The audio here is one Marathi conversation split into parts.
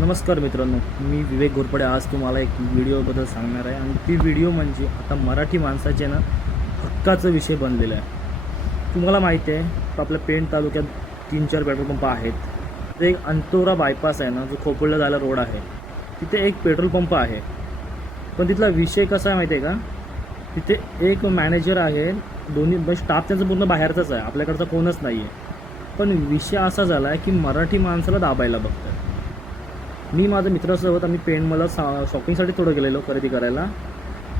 नमस्कार मित्रांनो, मी विवेक घोरपडे आज तुम्हाला एक व्हिडिओबद्दल सांगणार आहे आणि ती व्हिडिओ म्हणजे आता मराठी माणसाचे ना हक्काचा विषय बनलेला आहे. तुम्हाला माहिती आहे आपल्या पेण तालुक्यात 3-4 पेट्रोल पंप आहेत. ते एक अंतोरा बायपास आहे ना, जो खोपोलीला जायला रोड आहे, तिथे एक पेट्रोल पंप आहे. पण तिथला विषय कसा आहे माहिती आहे का, तिथे एक मॅनेजर आहे, दोन्ही म्हणजे स्टाफ त्यांचा पूर्ण बाहेरचाच आहे, आपल्याकडचा कोणच नाही आहे. पण विषय असा झाला आहे की मराठी माणसाला दाबायला बघतात. मी माझ्या मित्रासोबत आम्ही पेणला शॉपिंगसाठी थोडं गेलेलो खरेदी करायला.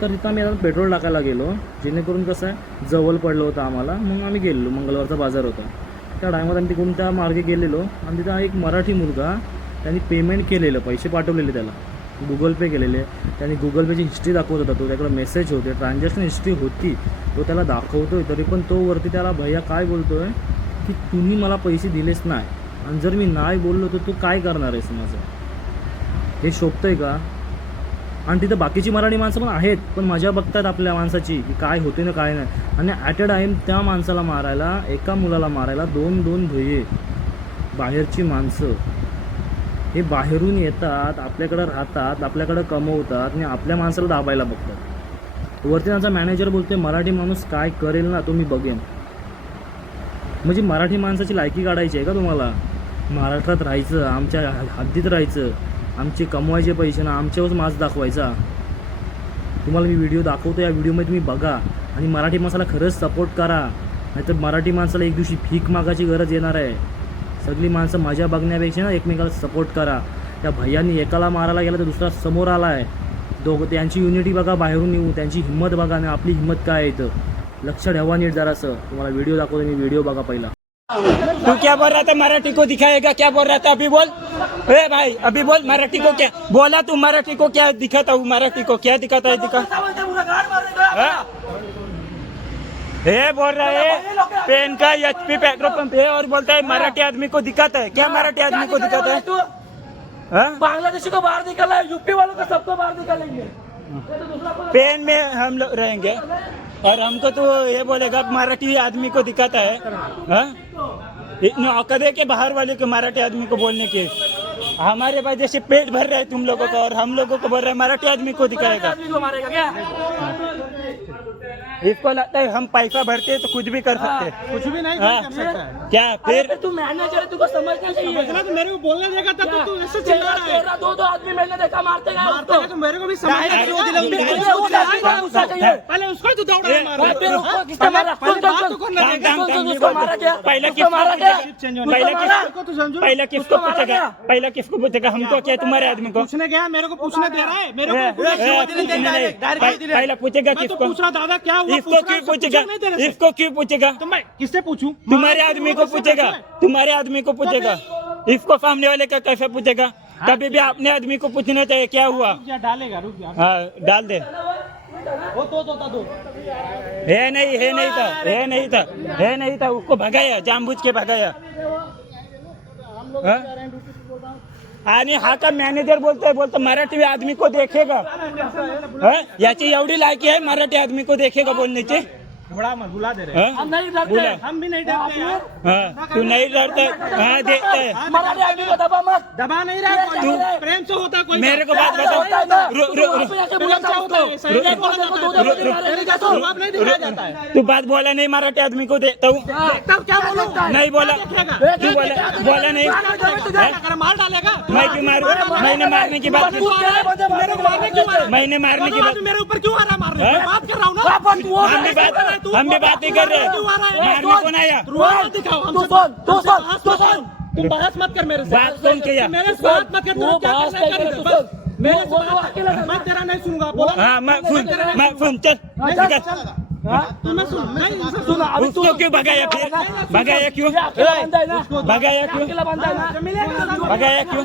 तर तिथं आम्ही आता पेट्रोल टाकायला गेलो, जेणेकरून कसं आहे जवळ पडलं होतं आम्हाला. मग आम्ही गेलो, मंगळवारचा बाजार होता त्या टायमात आम्ही तिकडून त्या मार्गे गेलेलो आणि तिथं एक मराठी मुलगा त्यांनी पेमेंट केलेलं, पैसे पाठवलेले त्याला, गुगल पे केलेले. त्यांनी गुगल पेची हिस्ट्री दाखवत होता, तो त्याकडे मेसेज होते, ट्रान्झॅक्शन हिस्ट्री होती, तो त्याला दाखवतोय. तरी पण तो वरती त्याला भैया काय बोलतोय की तुम्ही मला पैसे दिलेच नाही, आणि जर मी नाही बोललो तर तू काय करणार आहेस माझं, हे शोभतंय का? आणि तिथं बाकीची मराठी माणसं पण आहेत, पण मजा बघतात आपल्या माणसाची की काय होते ना काय नाही. आणि ॲट अ टाईम त्या माणसाला मारायला, एका मुलाला मारायला 2-2 भैये बाहेरची माणसं हे बाहेरून येतात, आपल्याकडं राहतात, आपल्याकडं कमवतात आणि आपल्या माणसाला दाबायला बघतात. वरती त्यांचा मॅनेजर बोलतोय मराठी माणूस काय करेल ना तो मी बघेन. म्हणजे मराठी माणसाची लायकी काढायची आहे का तुम्हाला? महाराष्ट्रात राहायचं, आमच्या हद्दीत राहायचं, आमचे कमवायचे पैसे ना आमच्यावरच मास दाखवायचा. तुम्हाला मी व्हिडिओ दाखवतो, या व्हिडिओमध्ये तुम्ही बघा आणि मराठी माणसाला खरंच सपोर्ट करा. नाहीतर मराठी माणसाला एक दिवशी भीक मागायची गरज येणार आहे. सगळी माणसं मजा बघण्यापेक्षा ना एकमेकाला सपोर्ट करा. त्या भैयांनी एकाला मारायला गेला तर दुसरा समोर आला आहे. त्यांची युनिटी बघा, बाहेरून येऊ, त्यांची हिंमत बघा आणि आपली हिंमत काय आहे इथं लक्ष ठेवा नीट जरासं. तुम्हाला व्हिडिओ दाखवतो, मी व्हिडिओ बघा पहिला. तू क्या बोल रहा था? मराठी को दिखाएगा, क्या बोल रहा था अभी बोल? ए भाई अभी बोल, मराठी को क्या बोला तू? मराठी को क्या दिखाता हूँ? मराठी को क्या दिखाता है? दिखा ये बोल रहा है पेन का एचपी पेट्रोल पंप है और बोलता है मराठी आदमी को दिखाता है. क्या मराठी आदमी को दिखाता है? बांग्लादेशी को बाहर निकाला है, यूपी वालों को सबको बाहर निकालेंगे. पेन में हम लोग रहेंगे और हमको तो ये बोलेगा मराठी आदमी को दिखाता है. इतने औकात है कि बाहर वाले के मराठी आदमी को बोलने के. हमारे पास जैसे पेट भर रहा है तुम लोगों का और हम लोगों को बोल रहा है मराठी आदमी को दिखाएगा. आदमी को मारेगा क्या? इसको लगता है हम पैसा भरते हैं तो कुछ भी कर सकते हैं. कुछ भी नहीं हाँ. कर सकता है. क्या फिर फिर तू मैनेजर है, तुमको समझना चाहिए. समझना तो मेरे को बोलने देगा तब तो तू ऐसे चिल्ला रहा है. 2 आदमी मैंने देखा मारते गए मारते उसको. हैं तो मेरे को भी समझना नहीं, चाहिए. गुस्सा चाहिए. पहले उसको तो दौड़ा है मारने. फिर उसको किसने मारा? पहले बात तो करना काम देगा. काम काम उसको मारा क्या? पहले उसको मारा क्या? चेंज पहले होना को तो समझो. पहले किसको पूछेगा? पहले किसको पूछेगा? हमको क्या तुम्हारे आदमी को? पूछने गया, मेरे को पूछने दे रहा है. मेरे ए, को पूछने नहीं. पहले पूछेगा मैं तो किसको? पूछ रहा दादा क्या हुआ. इसको क्यों पूछेगा? इसको क्यों पूछेगा? तो मैं किससे पूछूं? तुम्हारे आदमी को पूछेगा, तुम्हारे आदमी को पूछेगा. इसको सामने वाले का कैसे पूछेगा? कभी भी अपने आदमी को पूछना चाहिए क्या हुआ. रुक जा, डालेगा, रुक जा. हाँ डाल दे. वो तो हे नहीं था उसको भगाया, जानबूझ के भगाया. हाँ? आणि हा का मॅनेजर बोलतो मराठी आदमी को देखेगा. हाँ? याची एवढी लायकी आहे मराठी आदमी को देखेगा बोलण्याची. बड़ा मत बुला दे रहे. हाँ? हम नहीं डरते. बोला. हम भी नहीं डरते यार. हाँ, तू नहीं डरता. हाँ देखता है. मराठी आदमी को दबा मत. दबा नहीं रहा कोई. तू प्रेम से होता कोई. मेरे को बात बताओ. वहाँ पे जाके बोला था उसको. सही नहीं बोला उसको जाता है. 2 तेरे का स्वभाव नहीं दिखाया जाता है. तू बात बोला नहीं मराठी आदमी को देखता हूँ. तब क्या बोलूं? नहीं बोला. तू बोला नहीं. अगर मार डालेगा. मैं क्यों मारू? मैंने मारने की बात मेरे को मारने क्यों आ रहा है? मैंने मारने की बात. मेरे ऊपर क्यों आ रहा है मारने? हाँ? मैं बात कर रहा हूँ ना. हम भी बात नहीं कर रहे. मारने को नहीं आया. रुआब दिखाओ. तू सुन. तुम बहस मत कर मेरे से. बात कौन किया? मेरे से बात मत कर. वो तू क्या बात करना है नहीं कर. कर. बस. मेरे से वो बात अकेला कर. मैं तेरा नहीं सुनूंगा. बोला हाँ मैं फोन चल. तू मैं सुन. नहीं सुन अभी उसको क्यों भगाया फिर? भगाया क्यों? अकेला बंदा है ना. भगाया क्यों? अकेला बंदा है ना. भगाया क्यों?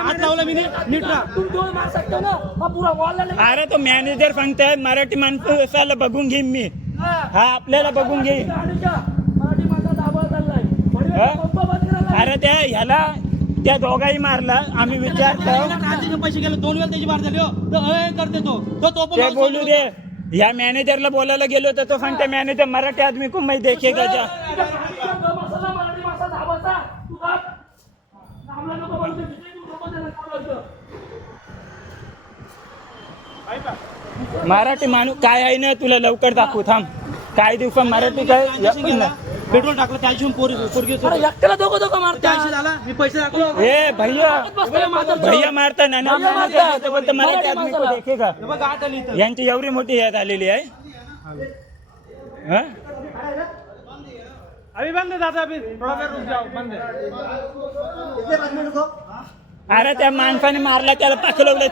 हाथ लावला मी नीट राहा. तुम 2 मार सकते हो ना. हा पूरा वॉल अरे तो मॅनेजर सांगताय मराठी माणसाला बघून घेईन मी. हा आपल्याला बघून घेईन. मराठी माणसा दाबा चाललाय. हा? पंप बंद करायला. अरे त्या ह्याला त्या दोघाही मारला. आम्ही विचारतो ट्रान्झॅक्शन पैसे गेले 2 वेळा त्याची वाढ झाली. करते तो ते बोलू दे. या मॅनेजरला बोलायला गेलो तर तो सांगते मॅनेजर मराठी आदमी को मैं देखेगा जा. मसाला मराठी माणसा दाबाचा. तू मराठी माणूस काय आहे ना तुला लवकर दाखवू थांब काही दिवसात मराठी काय पेट्रोल टाकलं त्या दिवशी पोरगी अरे एकट्याला दोघं दोघं त्या मारतात दिवशी झाला मी पैसे दाखवलो ए भैया बसलेले मारतात. भैया मारता ना ना भैया मारतात. बोलतो मराठी आदमी को देखेगा हे बघ आत आली इथं यांची एवढी मोठी याद आलेली आहे हा? अभी बंद है दादा अभी थोड़ा देर रुक जाओ बंद है अरे त्या माणसाने मारला त्याला पाकलवलं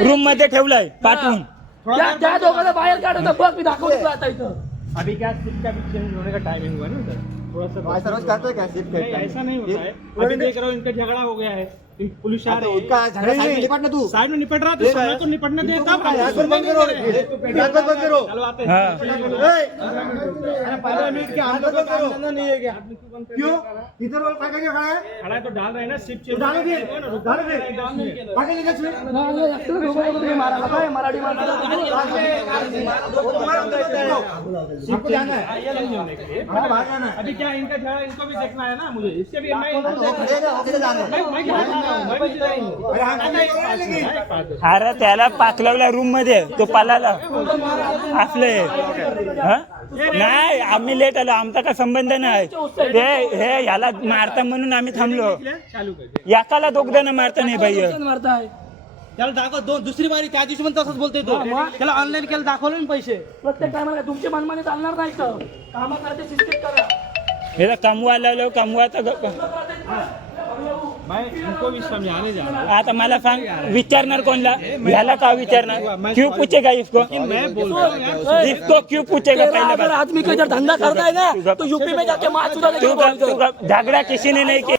रूम मध्ये ठेवलंय पाठवून त्या दोघांना बाहेर काढतो बघ मी दाखवतो तुला आता इथं अभी क्या शिफ्ट का भी चेंज होने का टाइमिंग हुआ ना उधर थोड़ा सा रोज करते क्या शिफ्ट नहीं ऐसा नहीं होता है अभी देख रहा हूँ इनका झगड़ा हो गया है पुलिस आ रही उनका झगड़ा साइड में निपट ना तू साइड में निपट रहा तो समय को निपटने दे तब बंद करो बंद करो चलो आते हैं हाँ 15 मिनट के अंदर का काम धंधा नहीं है क्या क्यों इधर वाला पाके क्या खड़ा है खड़ा है तो डाल रहे हैं ना शिफ्ट चेंज डालो फिर पाके निकल इसमें एकट्याला दोघं दोघं तुम्ही मारायला काय मराठी माणसाला सबको जाना है चेंज होने के लिए हमें बाहर जाना है अभी क्या इनका झगड़ा इनको भी देखना है ना मुझे इससे भी मैं होके जाना है मैं क्या करता हूं? मैं भी चिल्ला ही हूं। अरे हम नहीं कर रहे लेकिन अरे त्याला पाकलवला रूम मध्ये तो पलाला असले नाही आम्ही लेट आलो आमचा काय संबंध नाही ते हे याला मारता म्हणून आम्ही थांबलो चालू कर दे एकाला दोघ जण मारता नाही भैया मारताय त्याला दाखव दुसरी बारी त्या दिवशी पण तसंच बोलतोय तो त्याला ऑनलाईन केलं दाखवलं ना पैसे प्रत्येक टायमाला तुमची मनमानी चालणार नाही तर कामं करते सिस्टीम करा हे कमवायला कमवायचं मैं इनको भी समझाने जा रहा हूँ आता मला सांग विचारणार कोणला ह्याला का विचारणार क्यों पूछेगा इसको मैं बोल रहा हूँ यार इसको क्यों पूछेगा तेरा पहले अगर बात आदमी को इधर धंधा करता है ना तो यूपी में जाके मार चुदा तू झगड़ा किसी ने नहीं किया